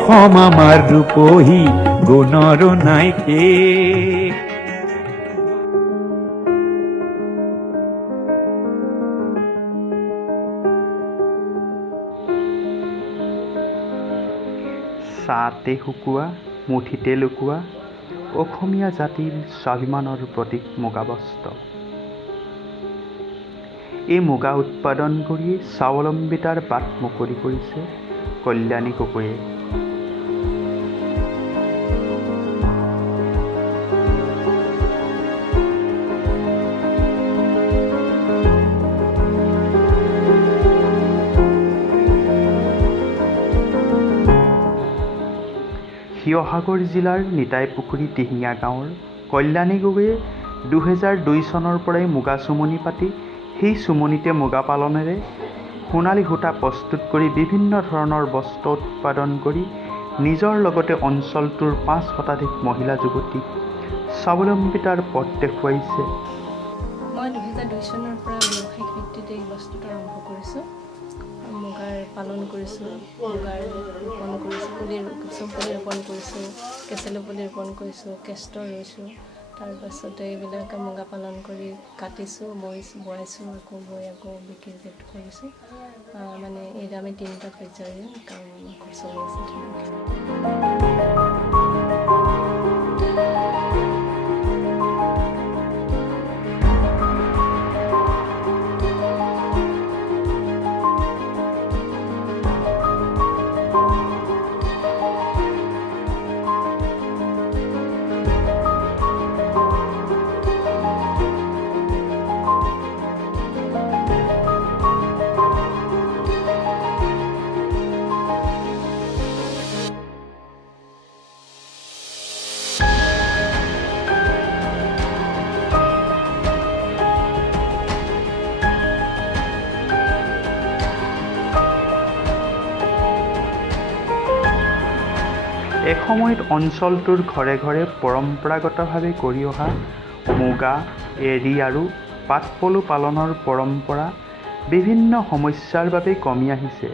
অসম আমাৰ ৰূপহী গুণৰ নাইকে। ছাঁতে শুকোৱা মুঠিতে লুকোৱা অসমীয়া জাতিৰ স্বাভিমানৰ প্ৰতীক মুগা বস্ত্ৰ। এই মুগা উৎপাদন কৰি স্বাৱলম্বিতাৰ বাট মুকলি কৰিছে কল্যাণী গগৈয়ে। শিৱসাগৰ জিলাৰ নিতাইপুখুৰী দিহিঙা গাঁৱৰ কল্যাণী গগৈয়ে 2002 চনৰ পৰাই মুগা চুমনি পাতি সেই চুমনিতে মুগা পালনেৰে সোণালী সূতা প্ৰস্তুত কৰি বিভিন্ন ধৰণৰ বস্ত্ৰ উৎপাদন কৰি নিজৰ লগতে অঞ্চলটোৰ 5 শতাধিক মহিলা যুৱতীক স্বাৱলম্বিতাৰ পথ দেখুৱাইছে। মই 2002 চনৰ পৰা ব্যৱসায়িক ভিত্তিত এই বস্তুটো আৰম্ভ কৰিছোঁ। মুগাৰ পালন কৰিছোঁ, মুগাৰ ৰোপণ কৰিছোঁ, পুলি ৰোপণ কৰিছোঁ, কেঁচেলু পুলি ৰোপণ কৰিছোঁ, কেষ্টৰ ৰুইছোঁ। তাৰপাছতে এইবিলাক মুগা পালন কৰি কাটিছোঁ, বৈছোঁ, আকৌ বৈ আকৌ বিক্ৰী কৰিছোঁ। মানে এই আমি 3টা পৰ্যায়ৰে কাম চলি আছে। এসময়ত অঞ্চলটোৰ ঘৰে ঘৰে পৰম্পৰাগতভাৱে কৰি অহা মুগা, এৰী আৰু পাটপলু পালনৰ পৰম্পৰা বিভিন্ন সমস্যাৰ বাবে কমি আহিছে।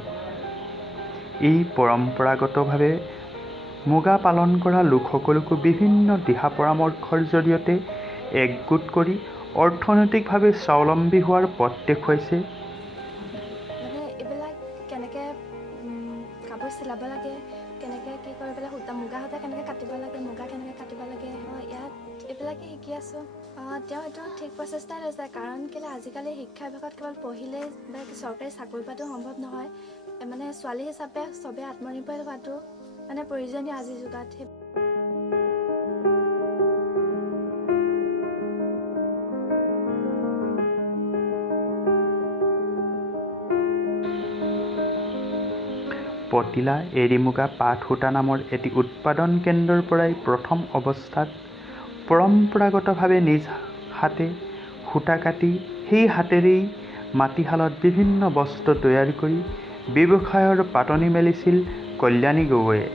এই পৰম্পৰাগতভাৱে মুগা পালন কৰা লোকসকলকো বিভিন্ন দিহা পৰামৰ্শৰ জৰিয়তে একগোট কৰি অৰ্থনৈতিকভাৱে স্বাৱলম্বী হোৱাৰ পথ দেখুৱাইছে। মানে এইবিলাক কেনেকৈ কাপোৰ চিলাব লাগে, কেনেকৈ কি কৰি পেলাই মুগা সূতা কেনেকৈ কাটিব লাগে, মুগা কেনেকৈ কাটিব লাগে, ইয়াত এইবিলাকে শিকি আছোঁ। তেওঁ এইটো ঠিক প্ৰচেষ্টাই লৈছে, কাৰণ কেলৈ আজিকালি শিক্ষা বিভাগত কেৱল পঢ়িলেই বা চৰকাৰী চাকৰি পোৱাটো সম্ভৱ নহয়। মানে ছোৱালী হিচাপে চবেই আত্মনিৰ্ভৰ হোৱাটো মানে প্ৰয়োজনীয় আজিৰ যুগত। পতিলা এৰী মুগা পাট সূতা নামৰ এটি উৎপাদন কেন্দ্ৰৰ পৰাই প্ৰথম অৱস্থাত পৰম্পৰাগতভাৱে নিজ হাতে সূতা কাটি সেই হাতেৰেই মাটিশালত বিভিন্ন বস্ত্ৰ তৈয়াৰ কৰি ব্যৱসায়ৰ পাতনি মেলিছিল কল্যাণী গগৈয়ে।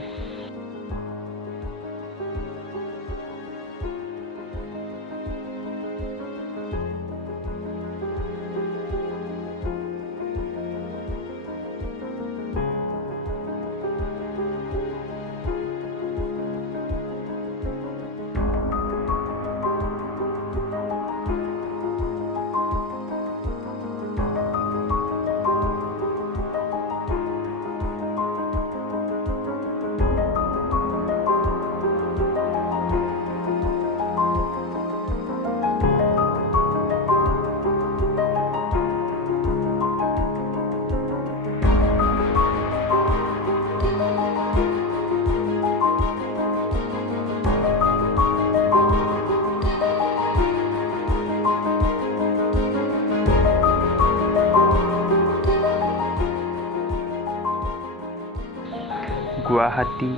গুৱাহাটী,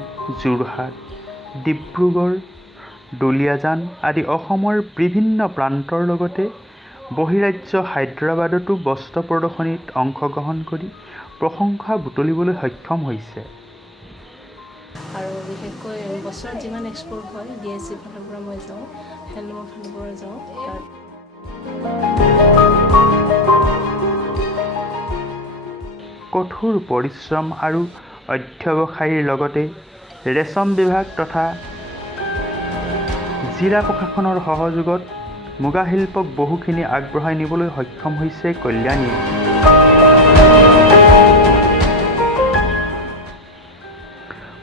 যোৰহাট, ডিব্ৰুগড়, দুলীয়াজান আদি অসমৰ বিভিন্ন প্ৰান্তৰ লগতে বহিৰাজ্য হায়দৰাবাদতো বস্ত্ৰ প্ৰদৰ্শনীত অংশগ্ৰহণ কৰি প্ৰশংসা বুটলিবলৈ সক্ষম হৈছে। আৰু বিশেষকৈ বছৰত যিমান এক্সপৰ্ট হয় DSC ফালৰ পৰা মই যাওঁ, হেণ্ডলুমৰ ফালৰ পৰা যাওঁ। কঠোৰ পৰিশ্ৰম আৰু অধ্যৱসায়ীৰ লগতে ৰেচম বিভাগ তথা জিলা প্ৰশাসনৰ সহযোগত মুগা শিল্পক বহুখিনি আগবঢ়াই নিবলৈ সক্ষম হৈছে কল্যাণীয়ে।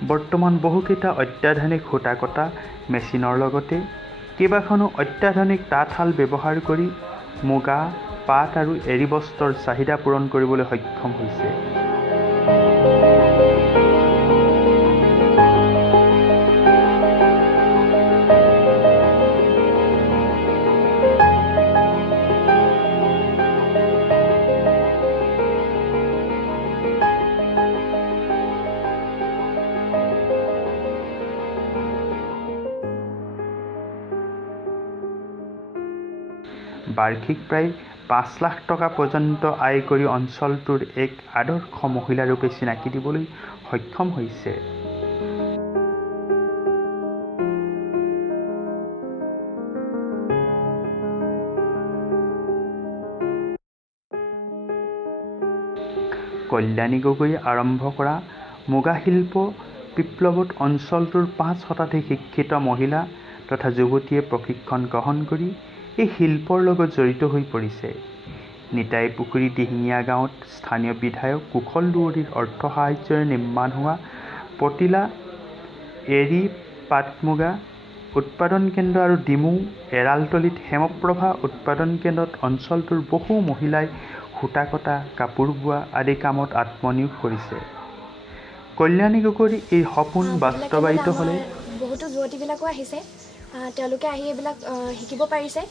বৰ্তমান বহুকেইটা অত্যাধুনিক সূতা কটা মেচিনৰ লগতে কেইবাখনো অত্যাধুনিক তাঁতশাল ব্যৱহাৰ কৰি মুগা, পাট আৰু এৰী বস্ত্ৰৰ চাহিদা পূৰণ কৰিবলৈ সক্ষম হৈছে। বাৰ্ষিক প্ৰায় ৫ লাখ টকা পৰ্যন্ত আয় কৰি অঞ্চলটোৰ এক আদৰ্শ মহিলাৰূপে চিনাকি দিবলৈ সক্ষম হৈছে। কল্যাণী গগৈয়ে আৰম্ভ কৰা মুগা শিল্প বিপ্লৱত অঞ্চলটোৰ ৫ শতাধিক শিক্ষিত মহিলা তথা যুৱতীয়ে প্ৰশিক্ষণ গ্ৰহণ কৰি এই শিল্পৰ লগত জড়িত হৈ পৰিছে। নিতাই পুখুৰী দিহিঙীয়া গাঁৱত স্থানীয় বিধায়ক কুশল দুৱৰীৰ অৰ্থ সাহায্যৰে নিৰ্মাণ হোৱা পতিলা এৰী পাট মুগা উৎপাদন কেন্দ্ৰ আৰু ডিমৌ এৰালতলীত হেমপ্ৰভা উৎপাদন কেন্দ্ৰত অঞ্চলটোৰ বহু মহিলাই সূতা কটা, কাপোৰ বোৱা আদি কামত আত্মনিয়োগ কৰিছে। কল্যাণী গগৈৰ এই সপোন বাস্তৱায়িত হ'লে বহুতো যুৱতীবিলাকো আহিছে, তেওঁলোকে আহি এইবিলাক শিকিব পাৰিছে।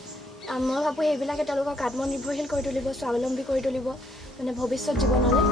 মই ভাবোঁ সেইবিলাকে তেওঁলোকক আত্মনিৰ্ভৰশীল কৰি তুলিব, স্বাৱলম্বী কৰি তুলিব মানে ভৱিষ্যত জীৱনলৈ।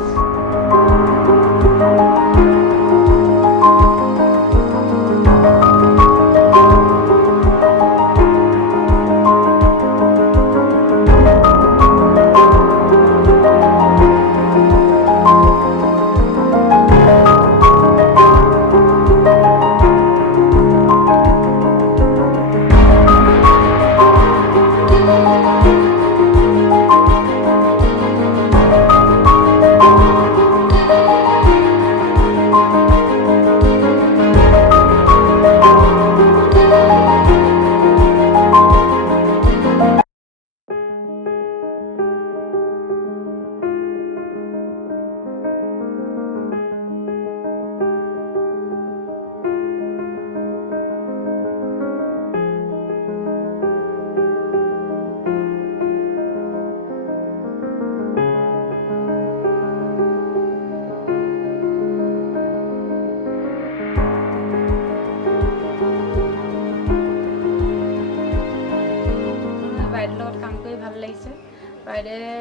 বাইদেৱে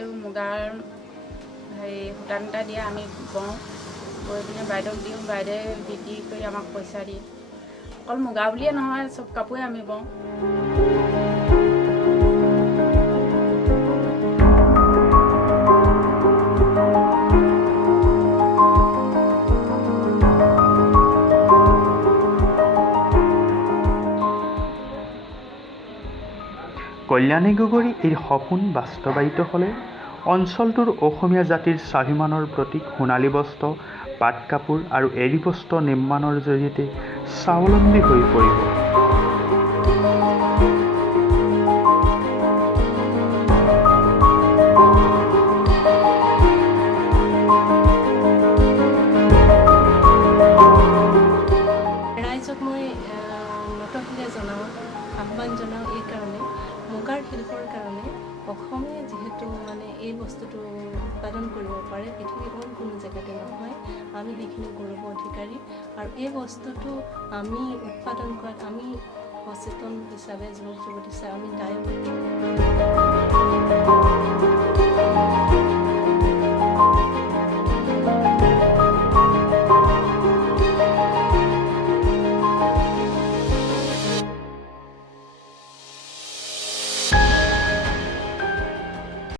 এই মুগাৰ সূতা নিতা দিয়ে, আমি বওঁ, বৈ পিনে বাইদেউক দিওঁ, বাইদেৱে বিক্ৰী কৰি আমাক পইচা দিয়ে। অকল মুগা বুলিয়ে নহয়, চব কাপোৰে আমি বওঁ। কল্যাণী গগৈৰ এই সপোন বাস্তৱায়িত হ'লে অঞ্চলটোৰ অসমীয়া জাতিৰ স্বাভিমানৰ প্ৰতীক সোণালী বস্ত্ৰ, পাট কাপোৰ আৰু এৰী বস্ত্ৰ নিৰ্মাণৰ জৰিয়তে স্বাৱলম্বী হৈ পৰিব। ৰাইজক মই নতশিৰে জনাওঁ, আহ্বান জনাওঁ এই কাৰণে, মুগাৰ শিল্পৰ কাৰণে অসমে যিহেতু মানে এই বস্তুটো উৎপাদন কৰিব পাৰে, পৃথিৱীখন কোনো জেগাতে নহয়, আমি সেইখিনি গৌৰৱ অধিকাৰী। আৰু এই বস্তুটো আমি উৎপাদন কৰাত আমি সচেতন হিচাপে, যুৱক যুৱতী হিচাপে আমি দায়ী।